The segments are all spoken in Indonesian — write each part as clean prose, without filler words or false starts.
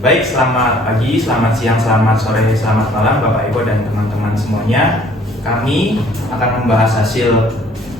Baik, selamat pagi, selamat siang, selamat sore, selamat malam Bapak Ibu dan teman-teman semuanya. Kami akan membahas hasil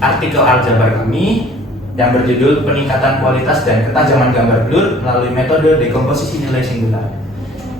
artikel aljabar kami yang berjudul Peningkatan Kualitas dan Ketajaman Gambar Blur melalui metode dekomposisi nilai singular.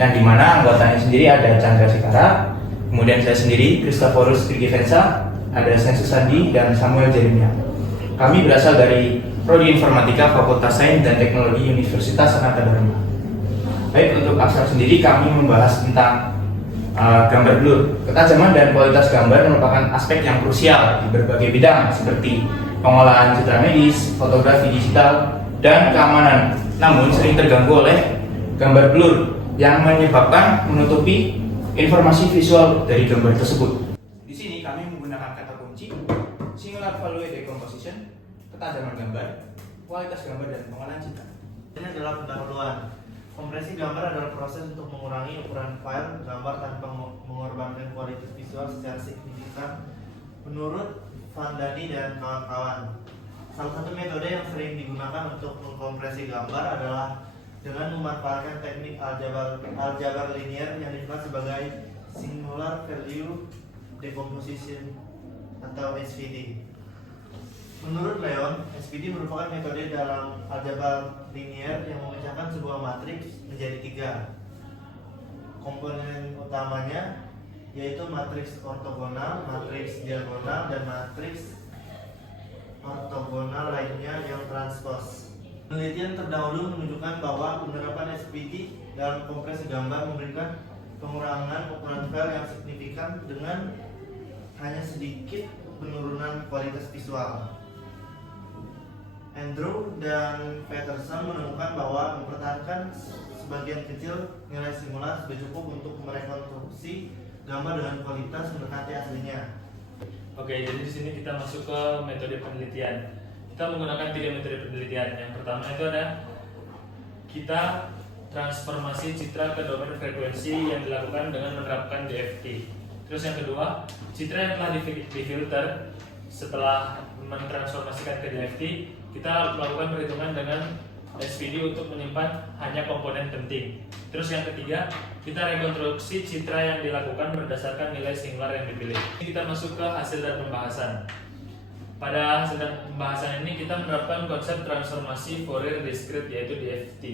Yang dimana anggotanya sendiri ada Chandra Sekara, kemudian saya sendiri, Christophorus Trigivensa, ada Sensus Sandi, dan Samuel Jeremia. Kami berasal dari Prodi Informatika Fakultas Sains dan Teknologi Universitas Sanata Dharma. Baik, untuk Aksar sendiri kami membahas tentang gambar blur. Ketajaman dan kualitas gambar merupakan aspek yang krusial di berbagai bidang seperti pengolahan citra medis, fotografi digital, dan keamanan. Namun sering terganggu oleh gambar blur yang menyebabkan menutupi informasi visual dari gambar tersebut. Di sini kami menggunakan kata kunci singular value decomposition, ketajaman gambar, kualitas gambar, dan pengolahan citra. Ini adalah pendahuluan. Kompresi gambar adalah proses untuk mengurangi ukuran file gambar tanpa mengorbankan kualitas visual secara signifikan menurut Vandani dan kawan-kawan. Salah satu metode yang sering digunakan untuk mengkompresi gambar adalah dengan memanfaatkan teknik aljabar linear yang dikenal sebagai singular value decomposition atau SVD. Menurut Leon, SVD merupakan metode dalam aljabar linear yang memecahkan sebuah matriks menjadi 3 komponen utamanya, yaitu matriks ortogonal, matriks diagonal, dan matriks ortogonal lainnya yang transpose. Penelitian terdahulu menunjukkan bahwa penerapan SVD dalam kompresi gambar memberikan pengurangan ukuran file yang signifikan dengan hanya sedikit penurunan kualitas visual. Andrew dan Peterson menemukan bahwa mempertahankan sebagian kecil nilai singular sudah cukup untuk merekonstruksi gambar dengan kualitas mendekati aslinya. Oke, jadi di sini kita masuk ke metode penelitian. Kita menggunakan 3 metode penelitian. Yang pertama itu ada kita transformasi citra ke domain frekuensi yang dilakukan dengan menerapkan DFT. Terus yang kedua, citra yang telah difilter setelah mentransformasikan ke DFT, kita melakukan perhitungan dengan SVD untuk menyimpan hanya komponen penting. Terus yang ketiga, kita rekonstruksi citra yang dilakukan berdasarkan nilai singular yang dipilih. Kita masuk ke hasil dan pembahasan. Pada hasil dan pembahasan ini kita menerapkan konsep transformasi Fourier discrete yaitu DFT,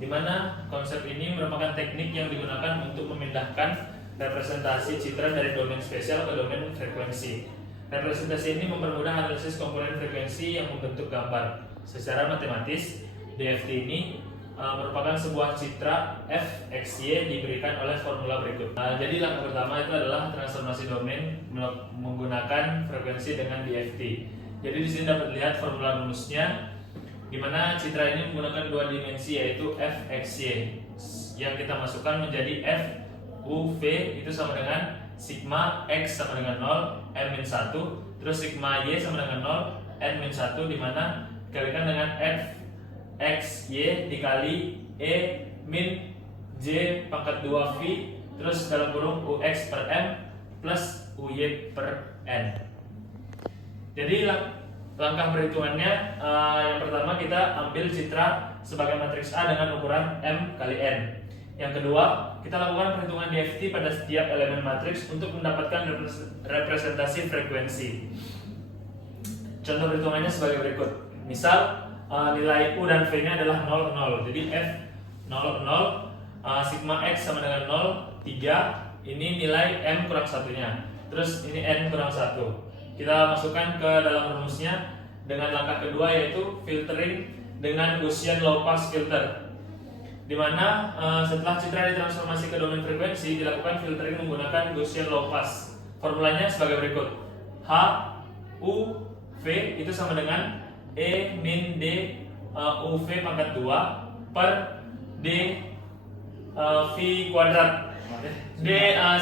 di mana konsep ini merupakan teknik yang digunakan untuk memindahkan representasi citra dari domain spesial ke domain frekuensi. Representasi ini mempermudah analisis komponen frekuensi yang membentuk gambar. Secara matematis, DFT ini merupakan sebuah citra fxy diberikan oleh formula berikut. Jadi langkah pertama itu adalah transformasi domain menggunakan frekuensi dengan DFT. Jadi di sini dapat lihat formula rumusnya, di mana citra ini menggunakan 2 dimensi yaitu fxy yang kita masukkan menjadi f uv itu sama dengan sigma x sama dengan 0 n-1, terus sigma y sama dengan 0 n-1, di mana dikalikan dengan f x y dikali e min j pangkat 2 v terus dalam kurung ux per m plus uy per n. Jadi langkah perhitungannya, yang pertama kita ambil citra sebagai matriks A dengan ukuran m kali n. Yang kedua, kita lakukan perhitungan DFT pada setiap elemen matriks untuk mendapatkan representasi frekuensi. Contoh perhitungannya sebagai berikut. Misal, nilai U dan V-nya adalah 0, 0. Jadi F 0, 0, sigma X sama dengan 0, 3. Ini nilai M kurang satunya. Terus ini N kurang 1. Kita masukkan ke dalam rumusnya dengan langkah kedua, yaitu filtering dengan Gaussian low pass filter, di mana setelah citra ditransformasi ke domain frekuensi dilakukan filtering menggunakan Gaussian low pass. Formulanya sebagai berikut: H U V itu sama dengan E min D UV pangkat 2 per D V kuadrat D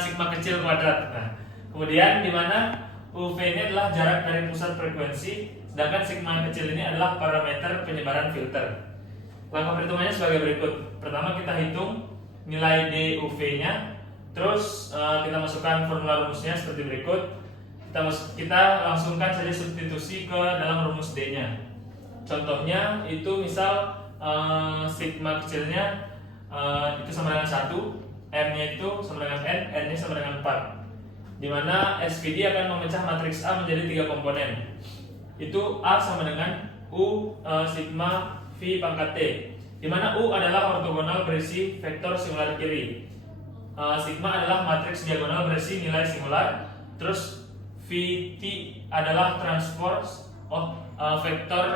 sigma kecil kuadrat. Nah, kemudian di mana UV ini adalah jarak dari pusat frekuensi, sedangkan sigma kecil ini adalah parameter penyebaran filter. Langkah perhitungannya sebagai berikut. Pertama kita hitung nilai DUV-nya, terus kita masukkan formula rumusnya seperti berikut. Kita langsungkan saja substitusi ke dalam rumus D-nya. Contohnya itu misal sigma kecilnya itu sama dengan 1, M-nya itu sama dengan N, N-nya sama dengan 4. Di mana SPD akan memecah matriks A menjadi 3 komponen. Itu A sama dengan U sigma V pangkat T. Di mana U adalah ortogonal berisi vektor singular kiri. Sigma adalah matriks diagonal berisi nilai singular. Terus VT adalah transpose vektor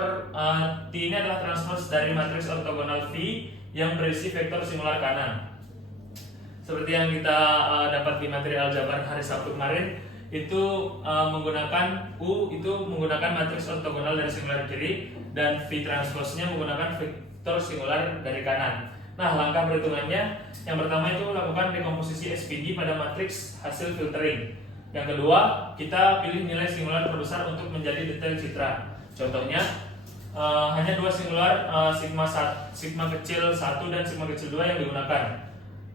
T ini adalah transpose dari matriks ortogonal V yang berisi vektor singular kanan. Seperti yang kita dapat di materi aljabar hari Sabtu kemarin, itu menggunakan U itu menggunakan matriks ortogonal dari singular kiri dan V transpose-nya menggunakan vektor singular dari kanan. Nah, langkah perhitungannya yang pertama itu lakukan dekomposisi SPD pada matriks hasil filtering. Yang kedua, kita pilih nilai singular terbesar untuk menjadi detail citra. Contohnya hanya 2 singular sigma kecil 1 dan sigma kecil 2 yang digunakan.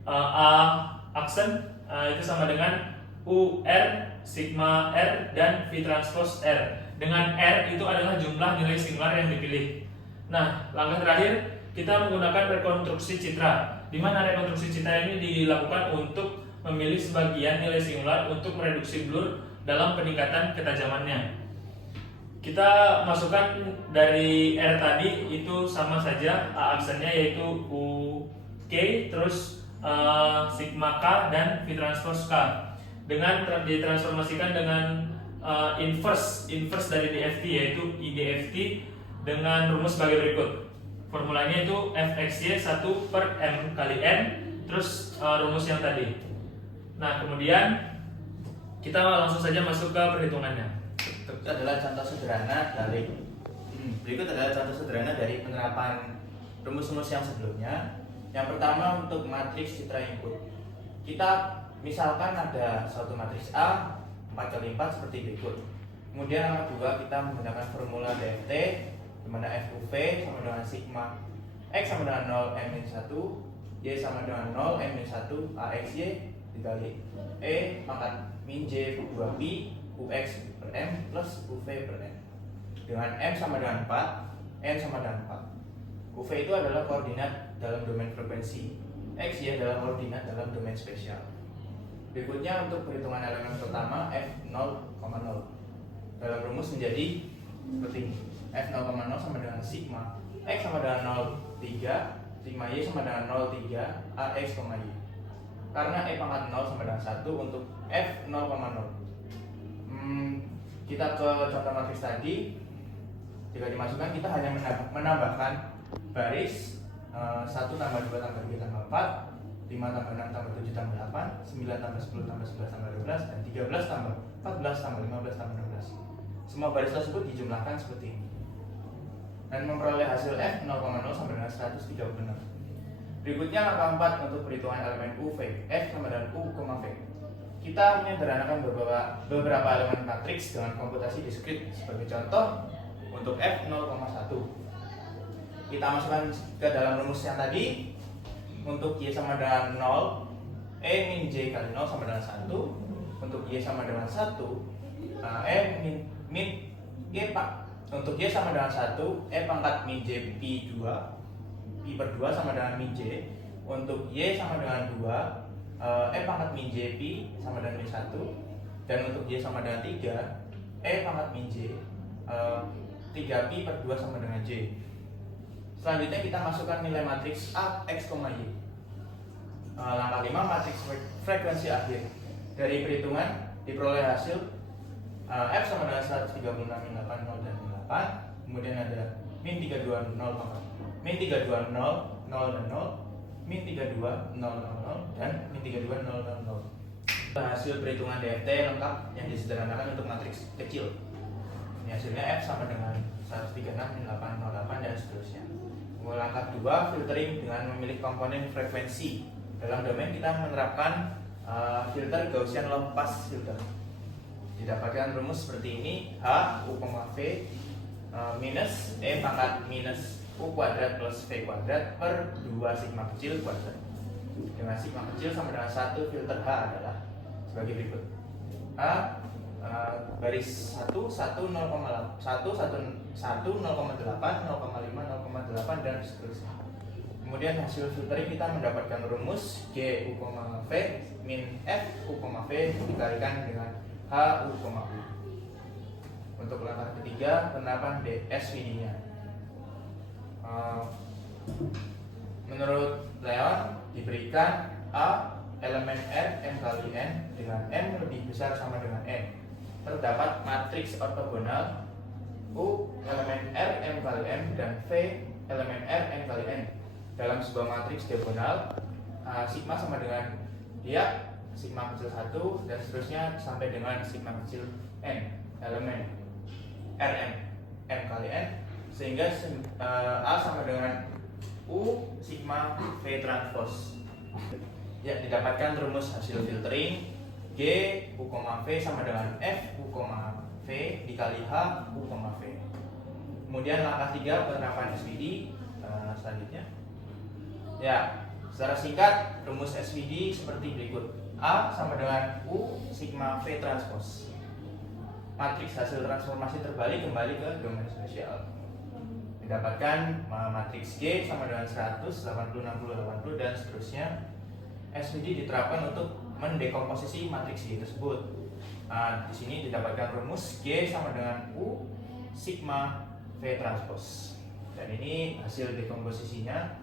A aksen itu sama dengan UR sigma R dan V transpose R. Dengan R itu adalah jumlah nilai singular yang dipilih. Nah, langkah terakhir kita menggunakan rekonstruksi citra, di mana rekonstruksi citra ini dilakukan untuk memilih sebagian nilai singular untuk mereduksi blur dalam peningkatan ketajamannya. Kita masukkan dari R tadi itu sama saja A aksennya yaitu UK terus sigma K dan V transpose K. Dengan ditransformasikan dengan inverse dari DFT yaitu IDFT dengan rumus sebagai berikut. Formulanya itu Fxy 1 per M kali N terus rumus yang tadi. Nah, kemudian kita langsung saja masuk ke perhitungannya. Berikut adalah contoh sederhana dari penerapan rumus-rumus yang sebelumnya. Yang pertama untuk matriks citra input. Kita misalkan ada suatu matriks A 4 kali 4 seperti berikut. Kemudian yang kedua kita menggunakan formula DFT di mana FUV sama dengan sigma X sama dengan 0 M-1, Y sama dengan 0 M-1 AXY dikali E pangkat min J 2 Pi UX per M plus UV per M. Dengan M sama dengan 4, N sama dengan 4. UV itu adalah koordinat dalam domain frekuensi, XY adalah koordinat dalam domain spesial. Berikutnya untuk perhitungan elemen pertama F0,0 dalam rumus menjadi seperti ini. F0,0 sama dengan sigma X sama dengan 0,3, sigma Y sama dengan 0,3 AX, Y. Karena E pangkat 0 sama dengan 1 untuk F0,0. Kita ke contoh matriks tadi. Jika dimasukkan kita hanya menambahkan baris 1 tambah 2 tambah 3 tambah 4, 5 tambah 6 tambah 7 tambah 8, 9 tambah 10 tambah 11 tambah 12, dan 13 tambah 14 tambah 15 tambah 16. Semua baris tersebut dijumlahkan seperti ini dan memperoleh hasil F 0,0 sampai dengan 136. Berikutnya langkah 4 untuk perhitungan elemen UV. F sama dengan U, V. Kita menyederhanakan beberapa elemen matriks dengan komputasi diskrit. Sebagai contoh, untuk F 0,1 kita masukkan ke dalam rumus yang tadi. Untuk Y sama dengan 0, E min J kali 0 sama dengan 1. Untuk Y sama dengan 1, E min Y Pak. Untuk Y sama dengan 1, E pangkat min J Pi 2, Pi per 2 sama dengan min J. Untuk Y sama dengan 2, E pangkat min J Pi sama dengan min 1. Dan untuk Y sama dengan 3, E pangkat min J 3 Pi per 2 sama dengan J. Selanjutnya kita masukkan nilai matriks A, X, Y. Langkah 5 matriks frekuensi akhir. Dari perhitungan diperoleh hasil F sama dengan 136 min 8 0 dan min 8. Kemudian ada min 320 min 320 0 dan 0, min 32 0 0 0 dan min 32 0 0 0. Hasil perhitungan DFT lengkap yang disederhanakan untuk matriks kecil. Ini hasilnya F sama dengan 136 min 8 08 dan seterusnya. Langkah 2 filtering dengan memilih komponen frekuensi. Dalam domain kita menerapkan filter Gaussian low pass filter. Didapatkan rumus seperti ini: H U, V minus E pangkat minus U kuadrat plus V kuadrat per 2 sigma kecil kuadrat. Dengan sigma kecil sama dengan 1, filter H adalah sebagai berikut. H baris 1, 1, 0,8, 1, 1, 0,8, 0,5, 0,8 dan seterusnya. Kemudian hasil filtering kita mendapatkan rumus G U, V min F U, V dikalikan dengan H U, U. Untuk langkah ketiga, penerapan SVD-nya. Menurut Leon diberikan A elemen R M kali N dengan M lebih besar sama dengan N. Terdapat matriks ortogonal U elemen R M kali M dan V elemen R N kali N. Dalam sebuah matriks diagonal, sigma sama dengan dia sigma kecil 1 dan seterusnya sampai dengan sigma kecil N elemen Rm M kali N, sehingga A sama dengan U sigma V transpose. Ya, didapatkan rumus hasil filtering G U, V sama dengan F U, V dikali H U, V. Kemudian langkah 3 penerapan SVD selanjutnya. Ya, secara singkat rumus SVD seperti berikut. A sama dengan U sigma V transpose. Matriks hasil transformasi terbalik kembali ke domain spesial. Didapatkan matriks G sama dengan 100, 80, 60, 80 dan seterusnya. SVD diterapkan untuk mendekomposisi matriks G tersebut. Di sini didapatkan rumus G sama dengan U sigma V transpose. Dan ini hasil dekomposisinya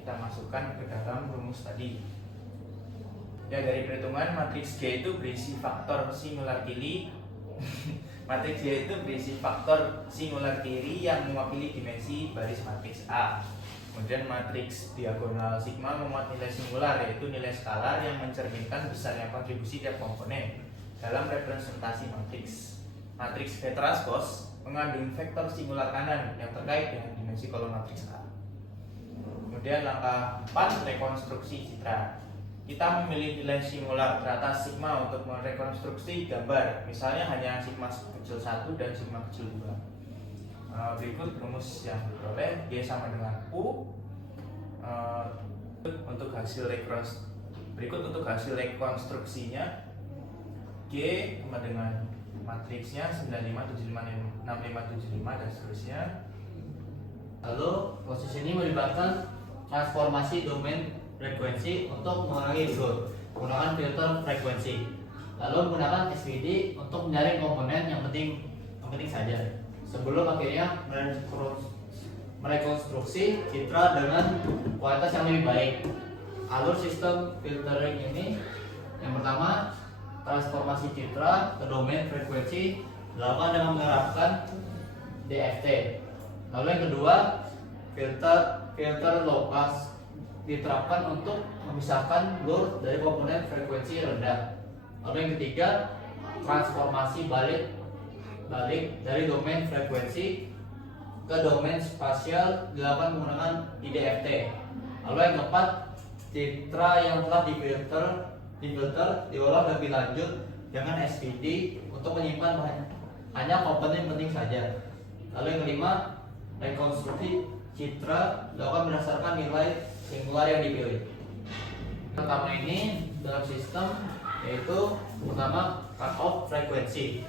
kita masukkan ke dalam rumus tadi. Ya, dari perhitungan matriks G itu berisi faktor singular kiri. Matriks G itu berisi faktor singular kiri yang mewakili dimensi baris matriks A. Kemudian matriks diagonal sigma memuat nilai singular, yaitu nilai skalar yang mencerminkan besarnya kontribusi tiap komponen dalam representasi matriks. Matriks V transpose mengandung vektor singular kanan yang terkait dengan dimensi kolom matriks A. Kemudian langkah 4, rekonstruksi citra. Kita memilih nilai singular teratas sigma untuk merekonstruksi gambar. Misalnya hanya sigma kecil 1 dan sigma kecil 2. Berikut rumus yang diperoleh. G sama dengan U. Untuk hasil rekonstruksinya, G sama dengan matriksnya 95, 75, 65, 75 dan seterusnya. Lalu proses ini melibatkan transformasi domain frekuensi untuk mengurangi blur menggunakan filter frekuensi. Lalu menggunakan SVD untuk menyaring komponen yang penting saja. Sebelum akhirnya merekonstruksi citra dengan kualitas yang lebih baik. Alur sistem filtering ini yang pertama, transformasi citra ke domain frekuensi dilakukan dengan menerapkan DFT. Lalu yang kedua, filter low pass diterapkan untuk memisahkan blur dari komponen frekuensi rendah. Lalu yang ketiga, transformasi balik dari domain frekuensi ke domain spasial dilakukan menggunakan IDFT. Lalu yang keempat, citra yang telah difilter diolah lebih lanjut dengan SVD untuk menyimpan hanya komponen penting saja. Lalu yang kelima, rekonstruksi citra dilakukan berdasarkan nilai singular yang dipilih. Pertama ini dalam sistem yaitu pertama cut off frekuensi,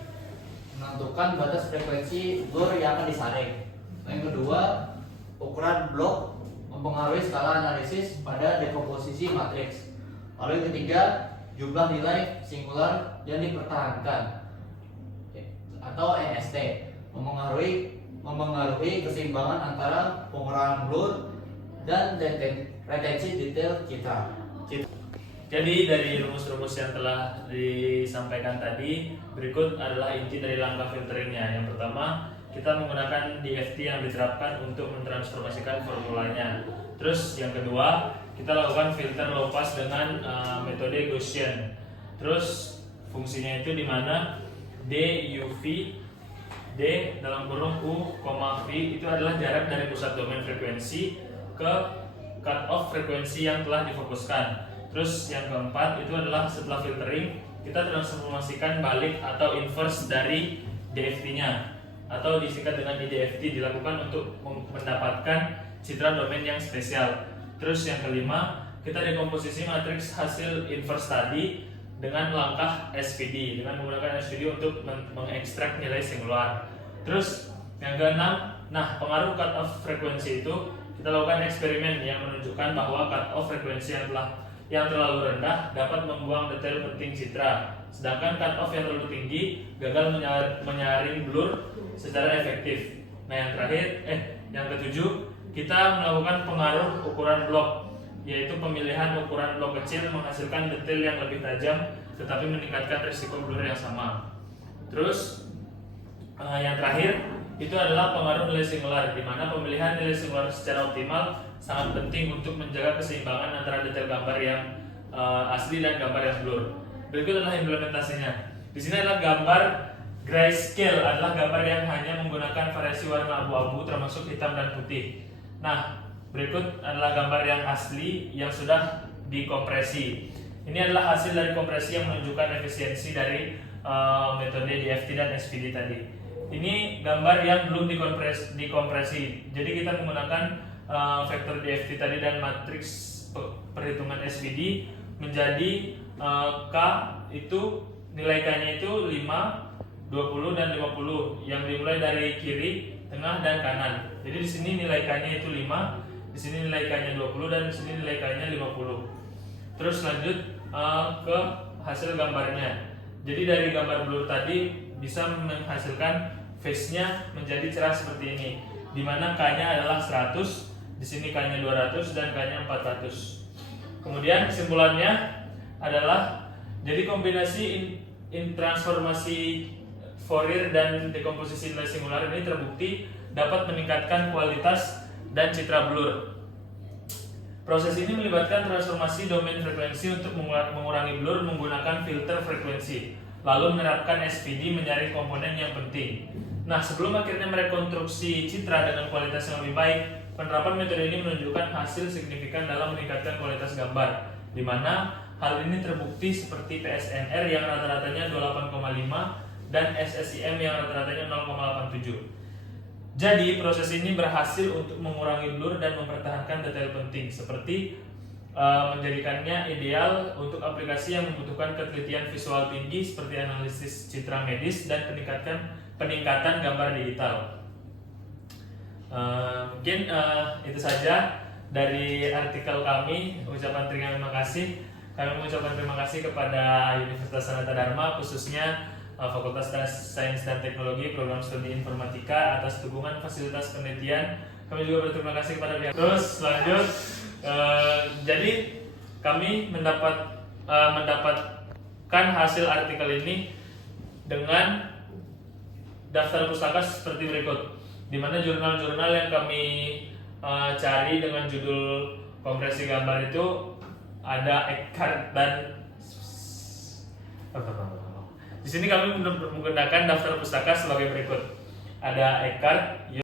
menentukan batas frekuensi blur yang akan disaring. Yang kedua, ukuran blok mempengaruhi skala analisis pada dekomposisi matriks. Lalu yang ketiga, jumlah nilai singular yang dipertahankan atau NST mempengaruhi keseimbangan antara pengurangan blur dan retensi detail citra. Jadi dari rumus-rumus yang telah disampaikan tadi, berikut adalah inti dari langkah filteringnya. Yang pertama, kita menggunakan DFT yang diterapkan untuk mentransformasikan formulanya. Terus yang kedua, kita lakukan filter low pass dengan metode Gaussian. Terus fungsinya itu di mana DUV D dalam kurung U, V itu adalah jarak dari pusat domain frekuensi ke cut off frekuensi yang telah difokuskan. Terus yang keempat itu adalah setelah filtering kita transformasikan balik atau inverse dari DFT-nya atau disingkat dengan IDFT, dilakukan untuk mendapatkan citra domain yang spesial. Terus yang kelima, kita dekomposisi matriks hasil inverse tadi dengan langkah SVD, dengan menggunakan SVD untuk mengekstrak nilai singular. Terus yang keenam, pengaruh cut off frekuensi itu kita lakukan eksperimen yang menunjukkan bahwa cut-off frekuensi yang terlalu rendah dapat membuang detail penting citra, sedangkan cut-off yang terlalu tinggi gagal menyaring blur secara efektif. Nah, yang terakhir, yang ketujuh, kita melakukan pengaruh ukuran blok, yaitu pemilihan ukuran blok kecil menghasilkan detail yang lebih tajam tetapi meningkatkan risiko blur yang sama. Terus yang terakhir itu adalah pengaruh nilai singular, di mana pemilihan nilai singular secara optimal sangat penting untuk menjaga keseimbangan antara detail gambar yang asli dan gambar yang blur. Berikut adalah implementasinya. Di sini adalah gambar grayscale, adalah gambar yang hanya menggunakan variasi warna abu-abu termasuk hitam dan putih. Nah, berikut adalah gambar yang asli yang sudah dikompresi. Ini adalah hasil dari kompresi yang menunjukkan efisiensi dari metode DFT dan SVD tadi. Ini gambar yang belum dikompresi. Jadi kita menggunakan vektor DFT tadi dan matriks perhitungan SVD menjadi K itu nilai K-nya itu 5, 20 dan 50 yang dimulai dari kiri, tengah dan kanan. Jadi di sini nilai K-nya itu 5, di sini nilai K-nya 20 dan di sini nilai K-nya 50. Terus lanjut ke hasil gambarnya. Jadi dari gambar blur tadi bisa menghasilkan face-nya menjadi cerah seperti ini, di mana K-nya adalah 100, di sini K-nya 200 dan K-nya 400. Kemudian kesimpulannya adalah jadi kombinasi transformasi Fourier dan dekomposisi nilai singular ini terbukti dapat meningkatkan kualitas dan citra blur. Proses ini melibatkan transformasi domain frekuensi untuk mengurangi blur menggunakan filter frekuensi, lalu menerapkan SVD menyaring komponen yang penting. Nah, sebelum akhirnya merekonstruksi citra dengan kualitas yang lebih baik, penerapan metode ini menunjukkan hasil signifikan dalam meningkatkan kualitas gambar, di mana hal ini terbukti seperti PSNR yang rata-ratanya 28,5 dan SSIM yang rata-ratanya 0,87. Jadi proses ini berhasil untuk mengurangi blur dan mempertahankan detail penting, seperti menjadikannya ideal untuk aplikasi yang membutuhkan ketelitian visual tinggi seperti analisis citra medis dan peningkatan gambar digital. Mungkin itu saja dari artikel kami. Ucapan terima kasih. Kami mengucapkan terima kasih kepada Universitas Sanata Dharma, khususnya Fakultas Sains dan Teknologi Program Studi Informatika atas dukungan fasilitas penelitian. Kami juga berterima kasih kepada pihak. Terus lanjut, jadi kami mendapatkan hasil artikel ini dengan daftar pustaka seperti berikut, di mana jurnal-jurnal yang kami cari dengan judul kompresi gambar itu ada Eckhart dan di sini kami menggunakan daftar pustaka sebagai berikut. Ada Eckhart,